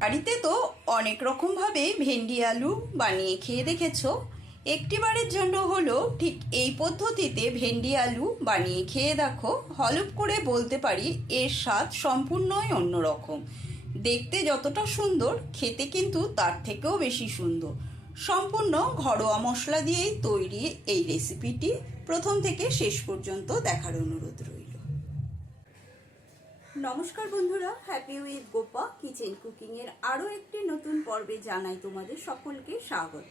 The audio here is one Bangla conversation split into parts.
বাড়িতে তো অনেক রকমভাবে ভেন্ডি আলু বানিয়ে খেয়ে দেখেছ। একটিবারের জন্য হলো ঠিক এই পদ্ধতিতে ভেন্ডি আলু বানিয়ে খেয়ে দেখো। হলুপ করে বলতে পারি এর স্বাদ সম্পূর্ণই অন্যরকম। দেখতে যতটা সুন্দর, খেতে কিন্তু তার থেকেও বেশি সুন্দর। সম্পূর্ণ ঘরোয়া মশলা দিয়েই তৈরি এই রেসিপিটি প্রথম থেকে শেষ পর্যন্ত দেখার অনুরোধ রইল। নমস্কার বন্ধুরা happy with Gopa kitchen cooking এর আরও একটি নতুন পর্বে জানাই তোমাদের সকলকে স্বাগত।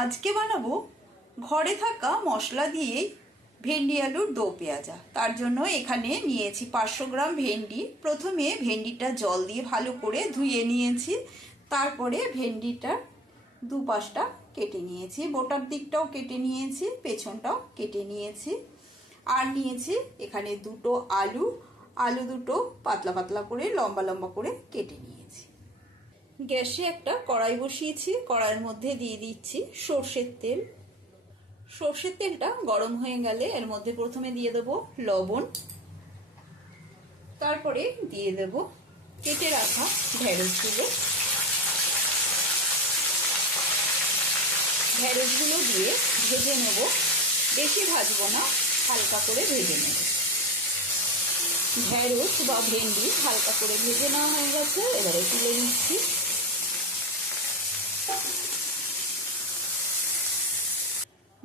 আজকে বানাবো ঘরে থাকা মশলা দিয়ে ভেন্ডি আলুর দো পেঁয়াজা। তার জন্য এখানে নিয়েছি পাঁচশো গ্রাম ভেন্ডি। প্রথমে ভেন্ডিটা জল দিয়ে ভালো করে ধুয়ে নিয়েছি। তারপরে ভেন্ডিটার দু পাশটা কেটে নিয়েছি। বোটার দিকটাও কেটে নিয়েছি, পেছনটাও কেটে নিয়েছি। আর নিয়েছি এখানে দুটো আলু আলু দুটো পাতলা পাতলা করে, লম্বা লম্বা করে কেটে নিয়েছি। গ্যাসে একটা কড়াই বসিয়েছি, কড়াইয়ের মধ্যে দিয়ে দিচ্ছি সর্ষের তেল। সর্ষের তেলটা গরম হয়ে গেলে এর মধ্যে প্রথমে দিয়ে দেব লবণ। তারপরে দিয়ে দেব কেটে রাখা ঢেঁড়সগুলো। ঢেঁড়সগুলো দিয়ে ভেজে নেব। বেশি ভাজবো না, হালকা করে ভেজে নেব। ঢেঁড়স বা ভেন্ডি হালকা করে ভেজে নেওয়া হয়ে গেছে, এবারে তুলে নিচ্ছি।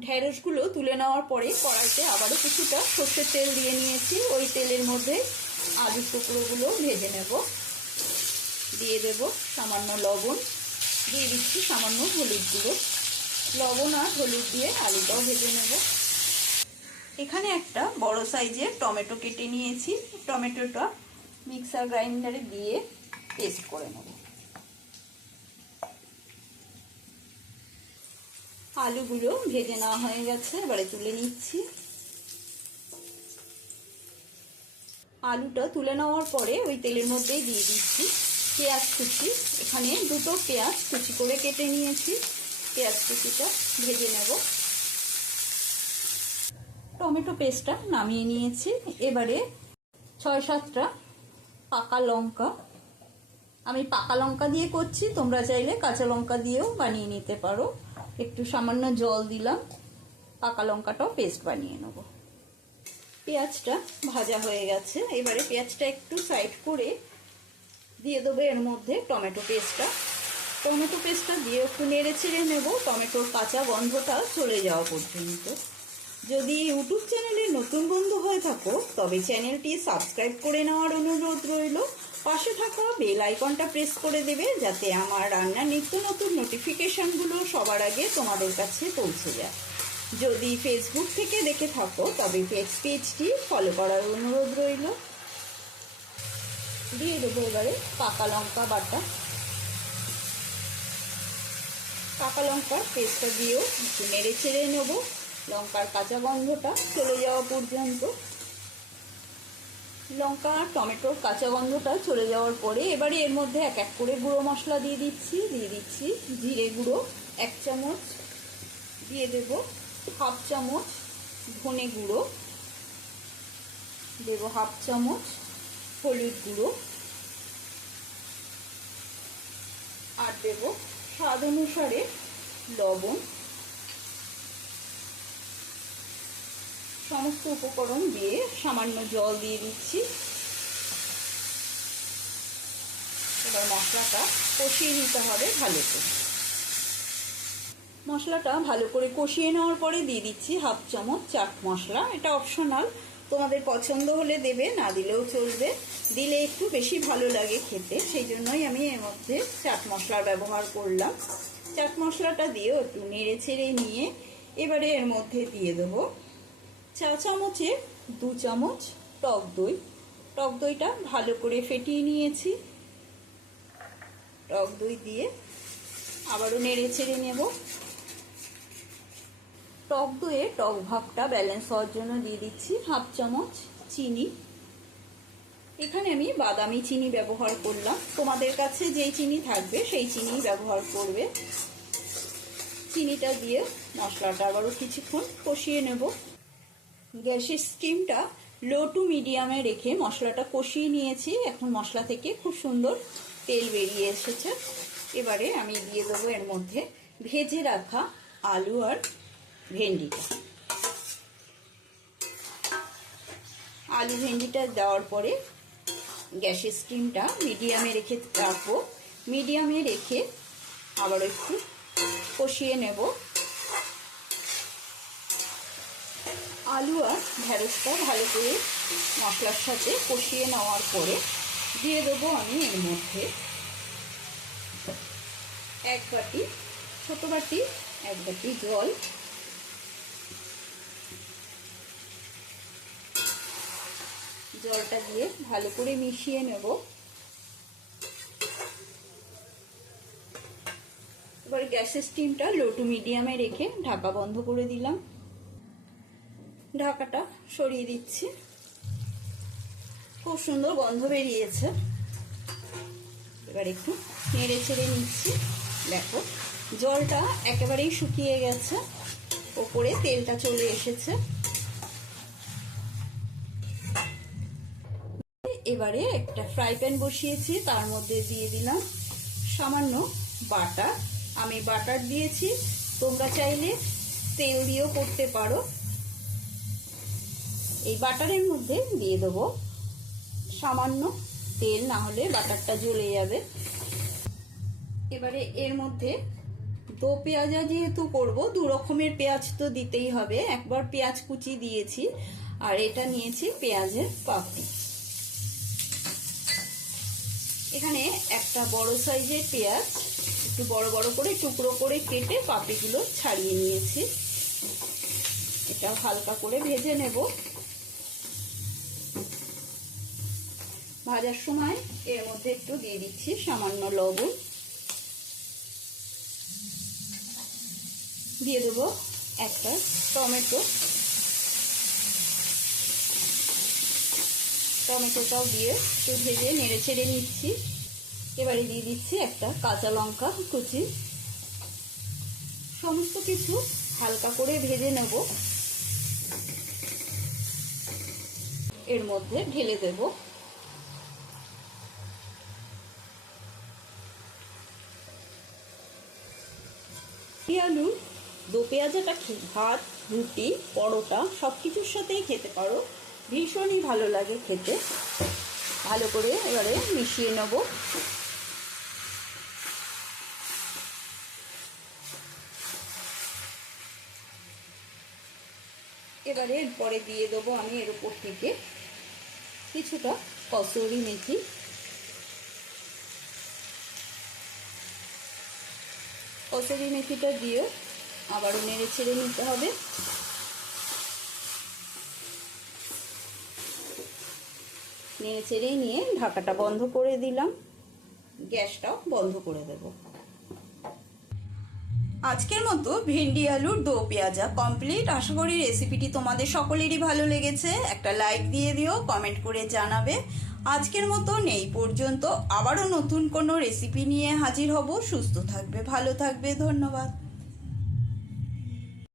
ঢেঁড়সগুলো তুলে নেওয়ার পরে কড়াইতে আবারও কিছুটা সর্ষের তেল দিয়ে নিয়েছি, ওই তেলের মধ্যে আলুর টুকরোগুলো ভেজে নেব। দিয়ে দেব সামান্য লবণ, দিয়ে দিচ্ছি সামান্য হলুদ গুঁড়ো। লবণ আর হলুদ দিয়ে আলুটাও ভেজে নেব। এখানে একটা বড় সাইজের টমেটো কেটে নিয়েছি। টমেটোটা মিক্সার গ্রাইন্ডারে দিয়ে পেস্ট করে নেব। আলুগুলো ভেজে নেওয়া হয়ে গেছে, এবারে তুলে নিচ্ছি। আলুটা তুলে নেওয়ার পরে ওই তেলের মধ্যেই দিয়ে দিচ্ছি পেঁয়াজ কুচি। এখানে দুটো পেঁয়াজ কুচি করে কেটে নিয়েছি। পেঁয়াজ কুচিটা ভেজে নেব। টমেটো পেস্টটা নামিয়ে নিয়েছি। এবারে ছয় সাতটা পাকা লঙ্কা। আমি পাকা লঙ্কা দিয়ে করছি, তোমরা চাইলে কাঁচা লঙ্কা দিয়েও বানিয়ে নিতে পারো। একটু সামান্য জল দিলাম, পাকা লঙ্কাটাও পেস্ট বানিয়ে নেব। পেঁয়াজটা ভাজা হয়ে গেছে। এবারে পেঁয়াজটা একটু সাইড করে দিয়ে দেবো এর মধ্যে টমেটো পেস্টটা। টমেটো পেস্টটা দিয়ে একটু নেড়ে ছেড়ে নেব। টমেটোর কাঁচা গন্ধটা চলে যাওয়া পর্যন্ত। যদি ইউটিউব চ্যানেলে নতুন বন্ধু হয়ে থাকো, তবে চ্যানেলটি সাবস্ক্রাইব করে নেওয়ার অনুরোধ রইল। পাশে থাকা বেল আইকনটা প্রেস করে দেবে, যাতে আমার রান্নার নিত্য নতুন নোটিফিকেশানগুলো সবার আগে তোমাদের কাছে পৌঁছে যায়। যদি ফেসবুক থেকে দেখে থাকো, তবে পেজ পেজটি ফলো করার অনুরোধ রইল। দিয়ে দেবো এবারে পাকা লঙ্কা বাটা। পাকা লঙ্কার পেস্টটা দিয়েও একটু নেড়ে চেড়ে নেব। লঙ্কার কাঁচা গন্ধটা চলে যাওয়া পর্যন্ত। লঙ্কা আর টমেটোর কাঁচা গন্ধটা চলে যাওয়ার পরে এবারে এর মধ্যে এক এক করে গুঁড়ো মশলা দিয়ে দিচ্ছি দিয়ে দিচ্ছি জিরে গুঁড়ো, এক চামচ দিয়ে দেব হাফ চামচ ধনে গুঁড়ো, দেব হাফ চামচ হলুদ গুঁড়ো আর দেব স্বাদ অনুসারে লবণ। সমস্ত উপকরণ দিয়ে সামান্য জল দিয়ে দিচ্ছি। এবার মশলাটা কষিয়ে নিতে হবে ভালো করে। মশলাটা ভালো করে কষিয়ে নেওয়ার পরে দিয়ে দিচ্ছি হাফ চামচ চাট মশলা। এটা অপশনাল। তোমাদের পছন্দ হলে দেবে, না দিলেও চলবে। দিলে একটু বেশি ভালো লাগে খেতে। সেই জন্যই আমি এর মধ্যে চাট মশলার ব্যবহার করলাম। চাট মশলাটা দিয়েও একটু নেড়ে ছেড়ে নিয়ে এবারে এর মধ্যে দিয়ে দেবো। চা চামচে দু চামচ টক দই। টক দইটা ভালো করে ফেটিয়ে নিয়েছি। টক দই দিয়ে আবারও নেড়ে ছেড়ে নেব। টক দইয়ে টক ভাগটা ব্যালেন্স হওয়ার জন্য দিয়ে দিচ্ছি হাফ চামচ চিনি। এখানে আমি বাদামি চিনি ব্যবহার করলাম। তোমাদের কাছে যেই চিনি থাকবে সেই চিনি ব্যবহার করবে। চিনিটা দিয়ে মশলাটা আবারও কিছুক্ষণ কষিয়ে নেব। গ্যাসের স্টিমটা লো টু মিডিয়ামে রেখে মশলাটা কষিয়ে নিয়েছি। এখন মশলা থেকে খুব সুন্দর তেল বেরিয়ে এসেছে। এবারে আমি দিয়ে দেবো এর মধ্যে ভেজে রাখা আলু আর ভেন্ডিটা। আলু ভেন্ডিটা দেওয়ার পরে গ্যাসের স্টিমটা মিডিয়ামে রেখে রাখব। মিডিয়ামে রেখে আবার একটু কষিয়ে নেব। আলু আর ঢ্যাঁড়সটা ভালো করে মশলার সাথে কষিয়ে নেওয়ার পরে দিয়ে দেবো আমি এর মধ্যে এক বাটি, ছোট বাটি, এক বাটি জল। জলটা দিয়ে ভালো করে মিশিয়ে নেব। এবার গ্যাসের স্টিমটা লো টু মিডিয়ামে রেখে ঢাকা বন্ধ করে দিলাম। ঢাকাটা সরিয়ে দিচ্ছি। খুব সুন্দর গন্ধ বেরিয়েছে। এবার একটু নেড়ে ছেড়ে নিচ্ছি। দেখো, জলটা একেবারেই শুকিয়ে গেছে। ওপরে তেলটা চলে এসেছে। এবারে একটা ফ্রাই প্যান বসিয়েছি, তার মধ্যে দিয়ে দিলাম সামান্য বাটার। আমি বাটার দিয়েছি, তোমরা চাইলে তেল দিয়েও করতে পারো। এই বাটারের মধ্যে দিয়ে দেবো সামান্য তেল, না হলে বাটারটা জ্বলে যাবে। এবারে এর মধ্যে দো পেঁয়াজা যেহেতু করব, দু রকমের পেঁয়াজ তো দিতেই হবে। একবার পেঁয়াজ কুচি দিয়েছি, আর এটা নিয়েছি পেঁয়াজের পাপড়ি। এখানে একটা বড় সাইজের পেঁয়াজ, একটু বড় বড় করে, টুকরো করে কেটে পাপড়িগুলো ছাড়িয়ে নিয়েছি। এটা হালকা করে ভেজে নেব। ভাজার সময় এর মধ্যে একটু দিয়ে দিচ্ছি সামান্য লবণ। দিয়ে দেবো একটা টমেটো। টমেটোটাও দিয়ে একটু ভেজে নেড়ে ছেড়ে নিচ্ছি। এবারে দিয়ে দিচ্ছি একটা কাঁচা লঙ্কা কুচি। সমস্ত কিছু হালকা করে ভেজে নেব। এর মধ্যে ঢেলে দেব আলু, দো পেঁয়াজাটা ভাত, রুটি, পরোটা সব কিছুর সাথেই খেতে পারো। ভীষণই ভালো লাগে খেতে। ভালো করে এবারে মিশিয়ে নেব। এবারে এরপরে দিয়ে দেবো আমি এর উপর থেকে কিছুটা কসুরি মেথি। কসুরি মেথিটা দিয়ে আবারও নেড়ে ছেড়ে নিতে হবে। নেড়ে ছেড়ে নিয়ে ঢাকাটা বন্ধ করে দিলাম। গ্যাসটাও বন্ধ করে দেব। আজকের মতো ভেন্ডি, আলুর দো পেঁয়াজা কমপ্লিট আশা করি রেসিপিটি তোমাদের সকলেরই ভালো লেগেছে। একটা লাইক দিয়ে দিও কমেন্ট করে জানাবে। আজকের মতো নেই পর্যন্ত আবারও নতুন কোনো রেসিপি নিয়ে হাজির হব। সুস্থ থাকবে, ভালো থাকবে। ধন্যবাদ।